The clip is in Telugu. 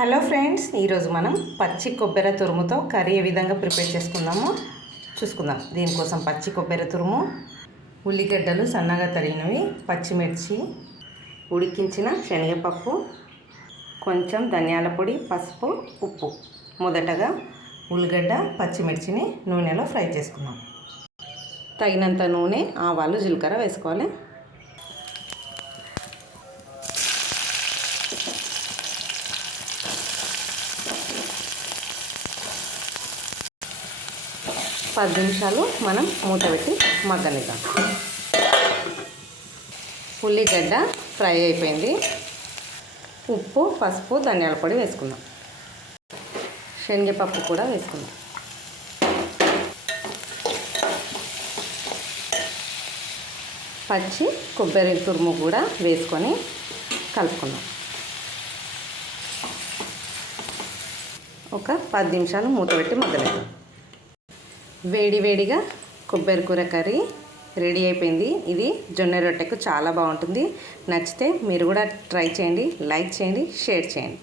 హలో ఫ్రెండ్స్, ఈరోజు మనం పచ్చి కొబ్బరి తురుముతో కర్రీ ఏ విధంగా ప్రిపేర్ చేసుకుందామో చూసుకుందాం. దీనికోసం పచ్చి కొబ్బరి తురుము, ఉల్లిగడ్డలు సన్నగా తరిగినవి, పచ్చిమిర్చి, ఉడికించిన శనగపప్పు, కొంచెం ధనియాల పొడి, పసుపు, ఉప్పు. మొదటగా ఉల్లిగడ్డ పచ్చిమిర్చిని నూనెలో ఫ్రై చేసుకుందాం. తగినంత నూనె, ఆవాలు, జీలకర్ర వేసుకోవాలి. పది నిమిషాలు మనం మూత పెట్టి మగ్గనిద్దాం. ఉల్లిగడ్డ ఫ్రై అయిపోయింది. ఉప్పు, పసుపు, ధనియాల పొడి వేసుకుందాం. శనగపప్పు కూడా వేసుకుందాం. పచ్చి కొబ్బరి తురుము కూడా వేసుకొని కలుపుకుందాం. ఒక 10 నిమిషాలు మూత పెట్టి మగ్గనిద్దాం. వేడివేడిగా కొబ్బరి కూర కర్రీ రెడీ అయిపోయింది. ఇది జొన్న రొట్టెకు చాలా బాగుంటుంది. నచ్చితే మీరు కూడా ట్రై చేయండి, లైక్ చేయండి, షేర్ చేయండి.